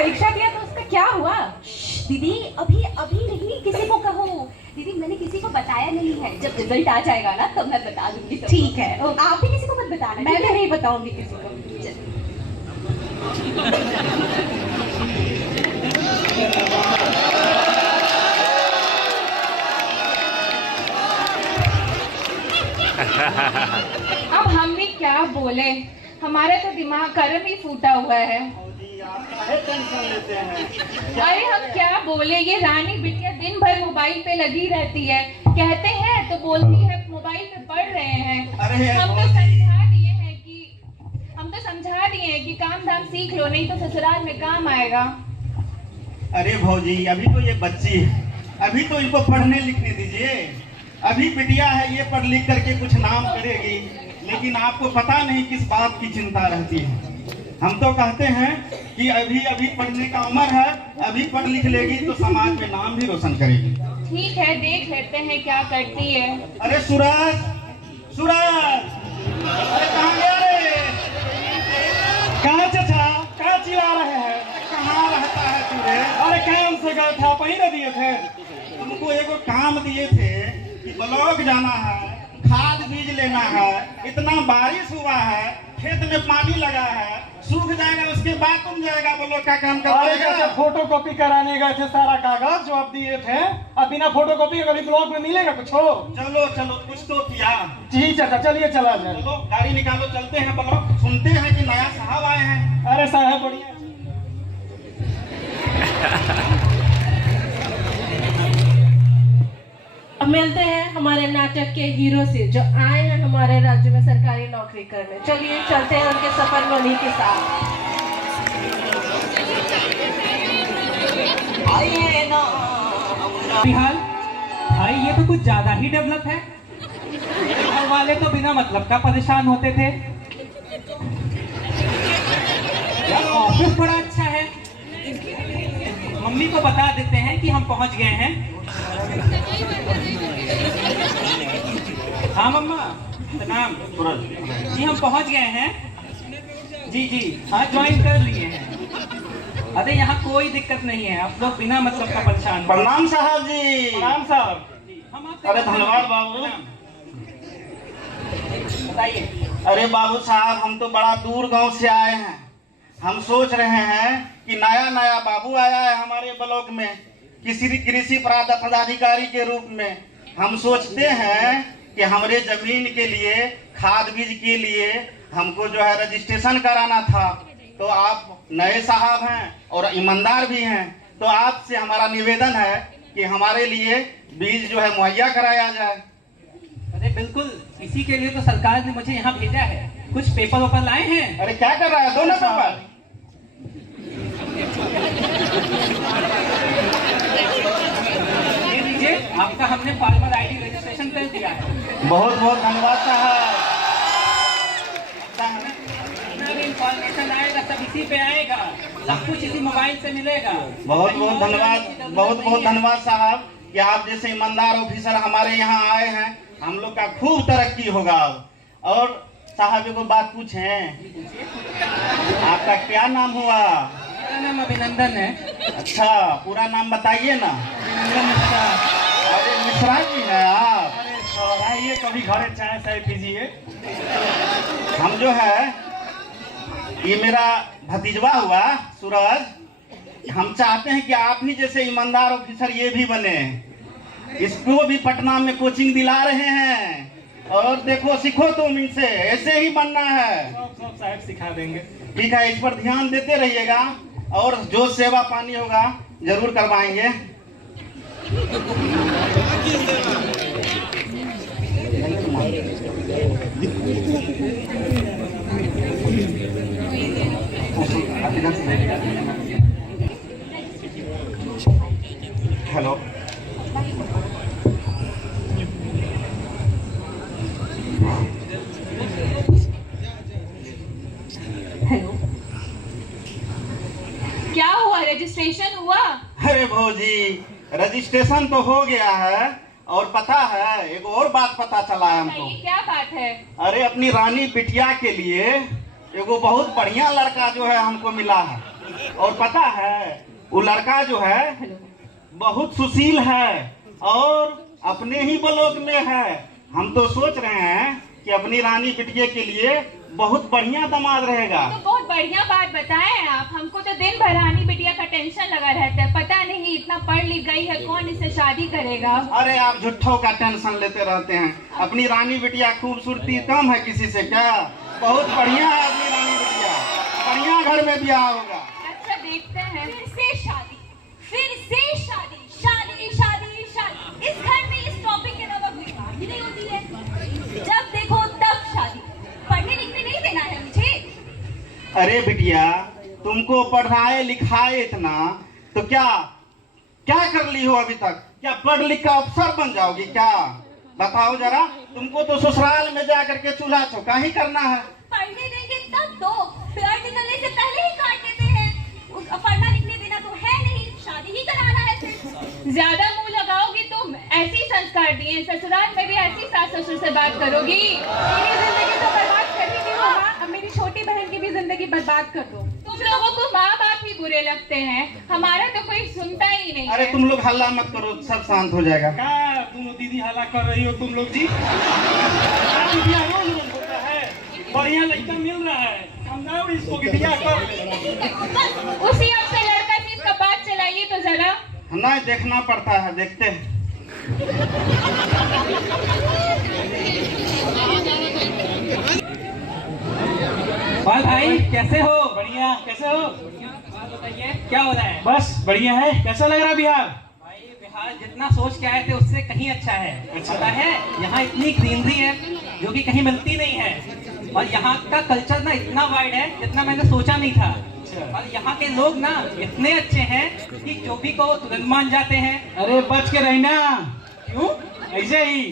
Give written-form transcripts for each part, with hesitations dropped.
परीक्षा दिया तो उसका क्या हुआ? दीदी अभी अभी नहीं किसी को कहो। दीदी मैंने किसी को बताया नहीं है, जब रिजल्ट आ जाएगा ना तब मैं बता दूंगी। ठीक है, आप भी किसी को मत बताना। मैं भी नहीं बताऊंगी किसी को। अब हम भी क्या बोले, हमारा तो दिमाग कर्म ही फूटा हुआ है। टेंशन लेते हैं। अरे हम क्या बोले, ये रानी बिटिया दिन भर मोबाइल पे लगी रहती है, कहते हैं तो बोलती है मोबाइल पे पढ़ रहे हैं। अरे हम तो समझा दिए हैं कि काम धाम सीख लो, नहीं तो ससुराल में काम आएगा। अरे भौजी अभी तो ये बच्ची है, अभी तो इनको पढ़ने लिखने दीजिए। अभी बिटिया है, ये पढ़ लिख करके कुछ नाम करेगी, लेकिन आपको पता नहीं किस बात की चिंता रहती है। हम तो कहते हैं कि अभी अभी पढ़ने का उम्र है, अभी पढ़ लिख लेगी तो समाज में नाम भी रोशन करेगी। ठीक है, देख लेते हैं क्या करती है। अरे सूरज, सूरज, अरे कहाँ गया रे? कहाँ चाचा, कहाँ चिल्ला रहे हैं? कहाँ रहता है तू रे? अरे काम से गए थे, आप ही ना दिए थे। तुमको एगो काम दिए थे कि ब्लॉक जाना है, खाद बीज लेना है। इतना बारिश हुआ है, खेत में पानी लगा है, सूख जाएगा उसके बाद तुम जाएगा ब्लॉक का काम अरे चाचा करवाएगा। फोटो कॉपी कराने गए थे, सारा कागज जो आप दिए थे। अब बिना फोटो कॉपी कभी ब्लॉक में मिलेगा कुछ हो? चलो चलो कुछ तो किया। जी चाचा चलिए चला जाए। चलो गाड़ी निकालो, चलते हैं ब्लॉक। सुनते हैं कि नया साहब आए हैं। अरे साहब बढ़िया। अब मिलते हैं हमारे नाटक के हीरो से, जो आए हैं हमारे राज्य में सरकारी नौकरी करने। चलिए चलते हैं उनके सफर में उन्हीं के साथ। फिलहाल भाई ये तो कुछ ज्यादा ही डेवलप है। घर वाले तो बिना मतलब का परेशान होते थे। ऑफिस बड़ा अच्छा है। मम्मी को बता देते हैं कि हम पहुंच गए हैं। हाँ मम्मा प्रणाम। जी हम पहुंच गए हैं। जी जी हाँ ज्वाइन कर लिए हैं। अरे यहाँ कोई दिक्कत नहीं है, आप लोग बिना मतलब का परेशान। प्रणाम साहब जी। प्रणाम साहब। हम आपसे अरे धन्यवाद बाबू। बताइए। अरे बाबू साहब हम तो बड़ा दूर गांव से आए हैं। हम सोच रहे हैं कि नया नया बाबू आया है हमारे ब्लॉक में, किसी कृषि पदाधिकारी के रूप में। हम सोचते हैं कि हमारे जमीन के लिए, खाद बीज के लिए हमको जो है रजिस्ट्रेशन कराना था। तो आप नए साहब हैं और ईमानदार भी हैं, तो आपसे हमारा निवेदन है कि हमारे लिए बीज जो है मुहैया कराया जाए। अरे बिल्कुल, इसी के लिए तो सरकार ने मुझे यहाँ भेजा है। कुछ पेपर वेपर लाए हैं। अरे क्या कर रहा है? दो ना पेपर। ये लीजिए, आपका हमने फार्मर आईडी रजिस्ट्रेशन कर दिया है। बहुत बहुत धन्यवाद साहब। जितना भी इंफॉर्मेशन आएगा सब इसी पे आएगा, सब कुछ इसी मोबाइल से मिलेगा। बहुत बहुत धन्यवाद, बहुत बहुत धन्यवाद साहब कि आप जैसे ईमानदार ऑफिसर हमारे यहाँ आए हैं। हम लोग का खूब तरक्की होगा। और साहब को बात पूछें, आपका क्या नाम हुआ? मेरा नाम अभिनंदन है। अच्छा पूरा नाम बताइए ना। अभिनंदन मिश्रा। अरे मिश्रा जी हैं आप? अरे आइए कभी घरे चाय चाय पीजिए। हम जो है, ये मेरा भतीजवा हुआ सूरज। हम चाहते हैं कि आप ही जैसे ईमानदार ऑफिसर ये भी बने। इसको भी पटना में कोचिंग दिला रहे हैं। और देखो सीखो तुम इनसे, ऐसे ही बनना है। सब साहब सिखा देंगे। ठीक है, इस पर ध्यान देते रहिएगा और जो सेवा पानी होगा जरूर करवाएंगे। हेलो हेलो, क्या हुआ? रजिस्ट्रेशन हुआ? अरे भौजी रजिस्ट्रेशन तो हो गया है, और पता है एक और बात पता चला है हमको। ये क्या बात है? अरे अपनी रानी बिटिया के लिए एगो बहुत बढ़िया लड़का जो है हमको मिला है। और पता है वो लड़का जो है बहुत सुशील है और अपने ही ब्लॉक में है। हम तो सोच रहे हैं कि अपनी रानी बिटिया के लिए बहुत बढ़िया दामाद रहेगा। तो बहुत बढ़िया बात बताएं आप। हमको तो दिन भर रानी बिटिया का टेंशन लगा रहता है। पता नहीं इतना पढ़ लिख गई है, कौन इससे शादी करेगा। अरे आप झूठों का टेंशन लेते रहते हैं। अपनी रानी बिटिया खूबसूरती कम है किसी से क्या? बहुत बढ़िया है अपनी रानी बिटिया, बढ़िया घर में ब्याह होगा। अच्छा देखते हैं। फिर से शादी, फिर से शादी, शादी शादी शादी। इस घर में इस टॉपिक के अलावा कोई बात ही नहीं होती है। जब देखो तब शादी। पढ़ने लिखने नहीं देना है मुझे। अरे बिटिया, तुमको पढ़ाए लिखाए इतना तो क्या क्या कर ली हो अभी तक? क्या पढ़ लिख कर अफसर बन जाओगी क्या? बताओ जरा। तुमको तो ससुराल में जा करके चूल्हा चौका ही करना है। पढ़ने देंगे तब तो, पेड़ निकलने से पहले ही काट देते हैं। पढ़ना लिखने देना तो है नहीं, शादी ही कराना है फिर। ज्यादा मुंह लगाओगी तुम। ऐसे ही संस्कार दिए, ससुराल में भी ऐसी सास ससुर से बात करोगी। मेरी जिंदगी तो बर्बाद कर ही दी हो माँ, अब मेरी छोटी बहन की भी जिंदगी बर्बाद कर दो। तुम लोगों को माँ बाप ही बुरे लगते हैं, हमारा तो कोई सुनता ही नहीं अरे है। तुम लोग हल्ला मत करो, सब शांत हो जाएगा। क्या तुम दीदी हल्ला कर रही हो तुम लोग जी? शादी ब्याह रोज रोज होता है, बढ़िया लड़का मिल रहा है, समझाओ इसको कि ब्याह कर ले। उसी अब से लड़का से इसका बात चलाइए तो जरा। नहीं देखना पड़ता है, देखते हैं। और भाई कैसे हो? बढ़िया, कैसे हो? बताइए क्या हो रहा है? बस बढ़िया है। कैसा लग रहा है बिहार? भाई बिहार जितना सोच के आए थे उससे कहीं अच्छा है। पता है यहाँ इतनी ग्रीनरी है जो कि कहीं मिलती नहीं है, और यहाँ का कल्चर ना इतना वाइड है जितना मैंने सोचा नहीं था। और यहाँ के लोग ना इतने अच्छे हैं कि जो भी कहो तुरंत मान जाते हैं। अरे बच के रहना। क्यों? ऐसे ही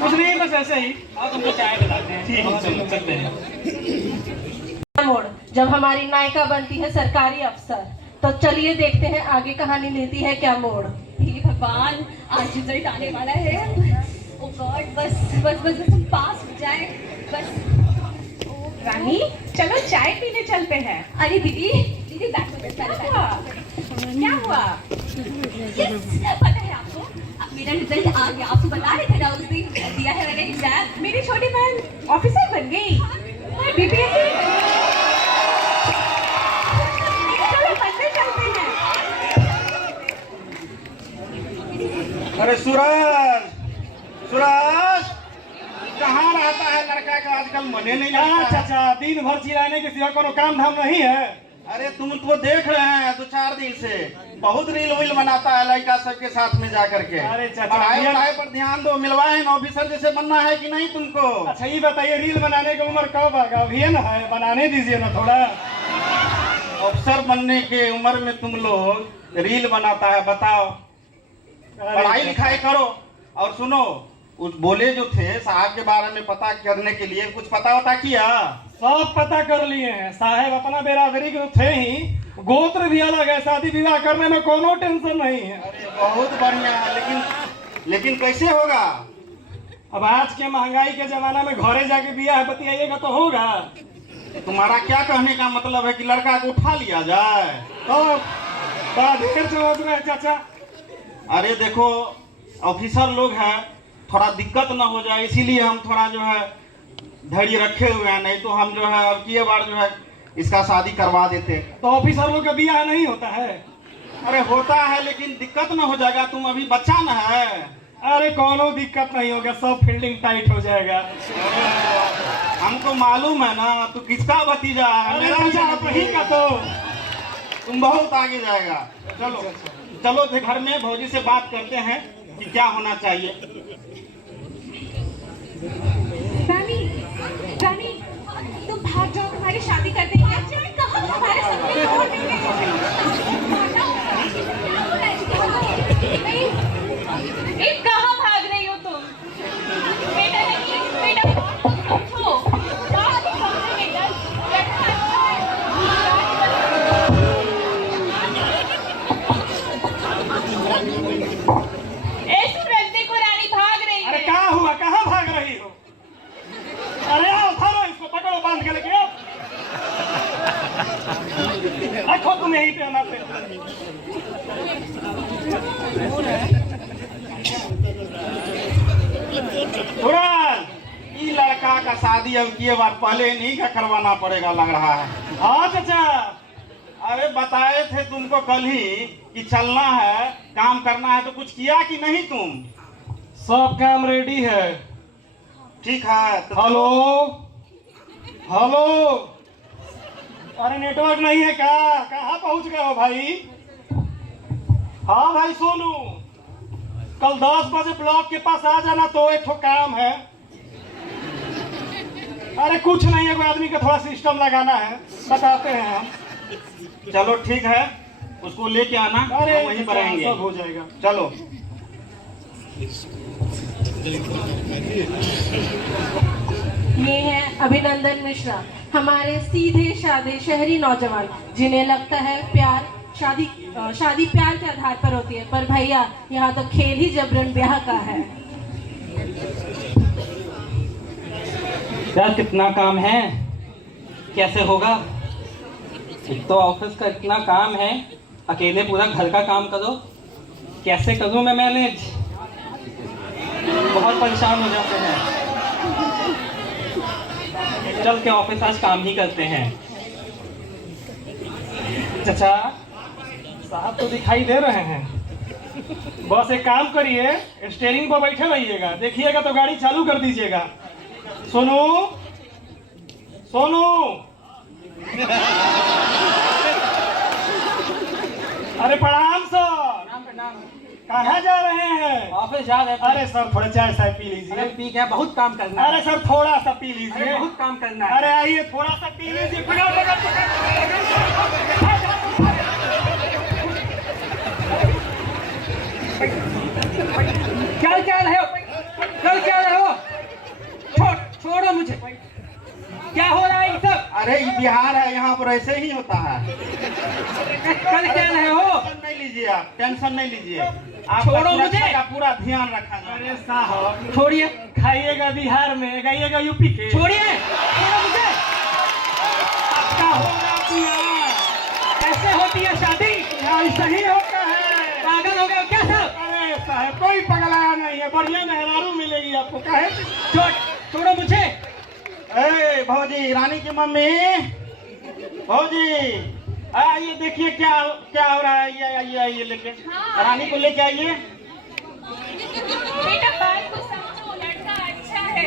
कुछ नहीं, बस ऐसे ही। आप हमको चाय बताते हैं। ठीक है, चलो चलते हैं। मोड़ जब हमारी नायिका बनती है सरकारी अफसर, तो चलिए देखते हैं आगे कहानी लेती है क्या मोड़। हे भगवान, आज रिजल्ट आने वाला है। ओ गॉड, बस बस बस बस हम पास हो जाए बस। रानी चलो चाय पीने चलते हैं। अरे दीदी दीदी बैठ बैठ क्या बैठ। हुआ? क्या हुआ? पता है आपको, अब मेरा रिजल्ट आ गया। आपको बता रहे थे ना उस दिन दिया है मैंने एग्जाम। मेरी छोटी बहन ऑफिसर बन गई। बीपीएससी। चलो मंदिर चलते हैं। अरे सूरज, सूरज कहाँ रहता है लड़का का आजकल? मने नहीं क्या लगता है। चाचा, दिन भर चिल्लाने के सिवा कोनो काम धाम नहीं है? अरे तुम तो देख रहे हैं 2-4 दिन से बहुत रील वील बनाता है लड़का सबके साथ में जा करके। अरे चाचा, पढ़ाई ये- वढ़ाई पर ध्यान दो, मिलवाए ना ऑफिसर जैसे बनना है कि नहीं तुमको? अच्छा ये बताइए, रील बनाने की उम्र कब आएगा? अभी है ना, है बनाने दीजिए ना थोड़ा। अफसर बनने के उम्र में तुम लोग रील बनाता है? बताओ। पढ़ाई लिखाई करो। और सुनो, उस बोले जो थे साहब के बारे में पता करने के लिए कुछ पता किया? सब पता कर लिए हैं साहब, अपना बेरादरी के तो थे ही, गोत्र भी अलग है, शादी विवाह करने में कोनो टेंशन नहीं है। अरे बहुत बढ़िया है, लेकिन कैसे होगा? अब आज के महंगाई के जमाना में घरे जाके बियाह बतियाइएगा तो होगा। तुम्हारा क्या कहने का मतलब है कि लड़का को उठा लिया जाए? तो बड़ा ढेर समझ रहे हैं चाचा। अरे देखो, ऑफिसर लोग हैं, थोड़ा दिक्कत ना हो जाए इसीलिए हम थोड़ा जो है धैर्य रखे हुए हैं, नहीं तो हम जो है अब की बार जो है इसका शादी करवा देते। तो ऑफिसर लोग का बियाह नहीं होता है? अरे होता है लेकिन दिक्कत ना हो जाएगा, तुम अभी बच्चा ना है। अरे कोनो दिक्कत नहीं होगा, सब फील्डिंग टाइट हो जाएगा। हमको मालूम है ना तू किसका भतीजा है। अरे मेरा चाचा, आप ही का तो। तुम बहुत आगे जाएगा। चलो चलो घर में भौजी से बात करते हैं कि क्या होना चाहिए। रानी रानी, तुम भाग जाओ, तुम्हारी शादी कर देंगे। कहाँ हमारे सपने तोड़ देंगे। नहीं, ये कहाँ भाग रही हो तुम? बेटा नहीं, बेटा समझो। बात ही समझो बेटा। ए सूरज, देखो रानी का शादी अब किए बार पहले नहीं का करवाना पड़ेगा लग रहा है। हाँ चाचा, अरे बताए थे तुमको कल ही कि चलना है, काम करना है, तो कुछ किया कि नहीं तुम? सब काम रेडी है। ठीक है तो हेलो हेलो, अरे नेटवर्क नहीं है क्या? कहाँ पहुँच गए हो भाई? हाँ भाई सोनू, कल 10 बजे ब्लॉक के पास आ जाना, तो एक ठो काम है। अरे कुछ नहीं है, कोई आदमी का थोड़ा सिस्टम लगाना है, बताते हैं हम। चलो ठीक है, उसको लेके आना, अरे हम वहीं पर रहेंगे। सब हो जाएगा। चलो। ये हैं अभिनंदन मिश्रा, हमारे सीधे साधे शहरी नौजवान, जिन्हें लगता है प्यार शादी प्यार के आधार पर होती है, पर भैया यहाँ तो खेल ही जबरन ब्याह का है। यार कितना काम है, कैसे होगा? एक तो ऑफिस का इतना काम है, अकेले पूरा घर का काम करो, कैसे करूं मैं मैनेज? बहुत परेशान हो जाते हैं। चल के ऑफिस आज काम ही करते हैं। चाचा साहब तो दिखाई दे रहे हैं, बस एक काम करिए, स्टेयरिंग पर बैठे रहिएगा, देखिएगा तो गाड़ी चालू कर दीजिएगा। सोनू सोनू, अरे प्रणाम सर, कहाँ जा रहे हैं? ऑफिस जा रहे थे। अरे सर थोड़ा चाय साय पी अरे लीजिए। पी क्या, बहुत काम करना है। अरे सर थोड़ा सा पी अरे लीजिए। बहुत काम करना है। अरे आइए थोड़ा सा पी लीजिए। क्या रहे हो? छोड़ो मुझे। क्या हो रहा है ये सब? अरे ये बिहार है, यहाँ पर ऐसे ही होता है। कर क्या रहे हो? टेंशन नहीं लीजिए, आप टेंशन नहीं लीजिए, आप छोड़ो मुझे। का पूरा ध्यान रखा जाए। अरे साहब छोड़िए, खाइएगा बिहार में, गाइएगा यूपी के। छोड़िए, छोड़ो मुझे। आपका होगा बिहार, कैसे होती है शादी? ऐसा ही होता है। पागल हो गए हो क्या सब? अरे साहब कोई पगलाया नहीं है, बढ़िया मेहरारू मिलेगी आपको। काहे? छोड़ो मुझे। ए भौजी, रानी की मम्मी, भौजी आइए, देखिए क्या क्या हो रहा है। ये आइए आइए, लेके रानी को लेके आइए। बेटा बात को समझो, लड़का अच्छा है।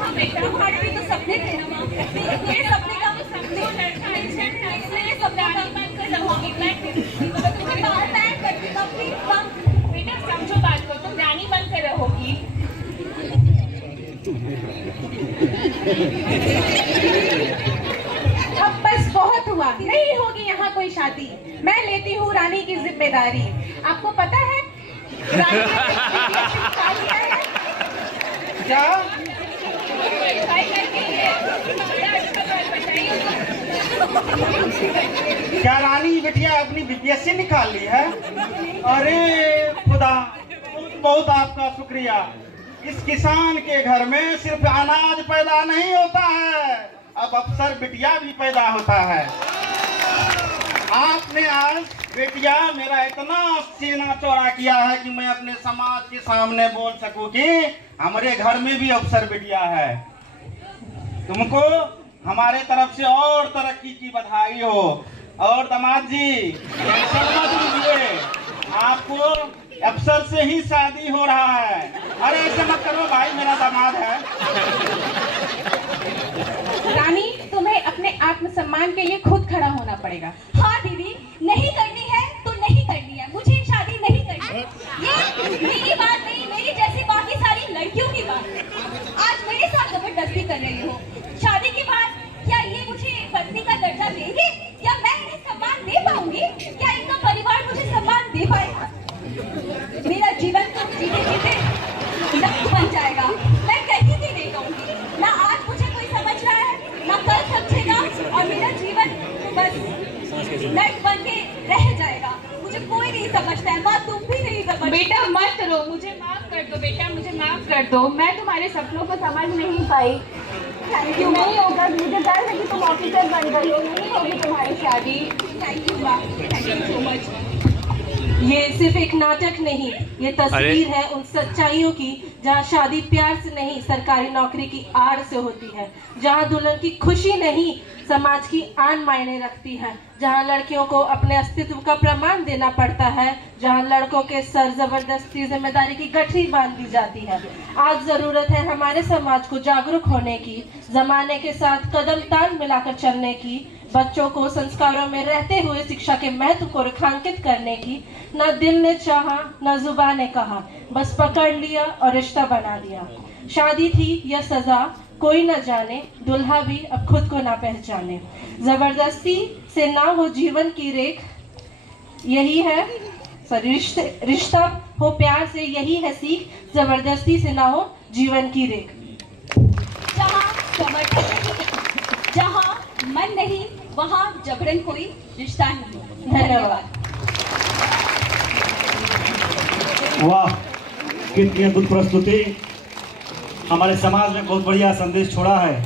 हाँ बेटा, हमारे भी तो सपने थे ना माँ। ये सपने का वो सपने, लड़का अच्छा है, इसलिए सपना बंद कर रहोगी। मैं तुम्हें बाहर पैक करती हूँ, प्लीज। बेटा समझो बात को, तुम रानी बनकर रहोगी। अब बस बहुत हुआ, नहीं होगी यहाँ कोई शादी। मैं लेती हूँ रानी की जिम्मेदारी। आपको पता है रानी क्या क्या रानी बिटिया अपनी बीपीएससी निकाल ली है? अरे खुदा, बहुत आपका शुक्रिया। इस किसान के घर में सिर्फ अनाज पैदा नहीं होता है, अब अफसर बिटिया भी पैदा होता है। आपने आज बेटिया मेरा इतना सीना चौड़ा किया है कि मैं अपने समाज के सामने बोल सकूं कि हमारे घर में भी अफसर बिटिया है। तुमको हमारे तरफ से और तरक्की की बधाई हो। और दामाद जी टेंशन मत लीजिए, आपको अफसर से ही शादी हो रहा है। अरे ऐसे मत करो भाई, मेरा दामाद है। रानी, तुम्हें अपने आत्मसम्मान के लिए खुद खड़ा होना पड़ेगा। हाँ दीदी, नहीं करनी है तो नहीं करनी है, मुझे शादी नहीं करनी है। ये मेरी बात नहीं, मेरी जैसी बाकी सारी लड़कियों की बात है। आज मेरे साथ जबरदस्ती कर रही हो। शादी के बाद क्या ये मुझे पत्नी का दर्जा देंगे? क्या मैं इन्हें सम्मान दे पाऊंगी? क्या इनका परिवार मुझे सम्मान दे पाएगा? मेरा जीवन तो जीते जीते नर्क बन जाएगा। मैं कहीं भी नहीं कहूंगी, ना आज मुझे कोई समझ रहा है, ना कल समझेगा, और मेरा जीवन बस नर्क बन के रह जाएगा। मुझे कोई नहीं समझता है, माँ तुम भी नहीं समझ। बेटा मत रो, मुझे माफ कर दो। बेटा मुझे माफ कर दो, मैं तुम्हारे सपनों को समझ नहीं पाई। Thank you. नहीं होगा, मुझे डर है कि तुम ऑफिसर बन गई हो, नहीं होगी तुम्हारी शादी। थैंक यू माँ, थैंक यू सो मच। ये सिर्फ एक नाटक नहीं, ये तस्वीर है उन सच्चाइयों की जहाँ शादी प्यार से नहीं सरकारी नौकरी की आड़ से होती है, जहाँ दुल्हन की खुशी नहीं समाज की आन मायने रखती है, जहाँ लड़कियों को अपने अस्तित्व का प्रमाण देना पड़ता है, जहाँ लड़कों के सर जबरदस्ती जिम्मेदारी की गठरी बांध दी जाती है। आज जरूरत है हमारे समाज को जागरूक होने की, जमाने के साथ कदम ताल मिलाकर चलने की, बच्चों को संस्कारों में रहते हुए शिक्षा के महत्व को रेखांकित करने की। न दिल ने चाहा न जुबान ने कहा, बस पकड़ लिया और रिश्ता बना दिया। शादी थी या सजा कोई न जाने, दुल्हा भी अब खुद को ना पहचाने। जबरदस्ती से ना हो जीवन की रेख, यही है रिश्ता हो प्यार से, यही है सीख। जबरदस्ती से ना हो जीवन की रेख। जहाँ समर्थन नहीं, जहाँ मन नहीं, वहाँ जबरन कोई रिश्ता नहीं। धन्यवाद। वाह, कितनी अद्भुत प्रस्तुति। हमारे समाज में बहुत बढ़िया संदेश छोड़ा है।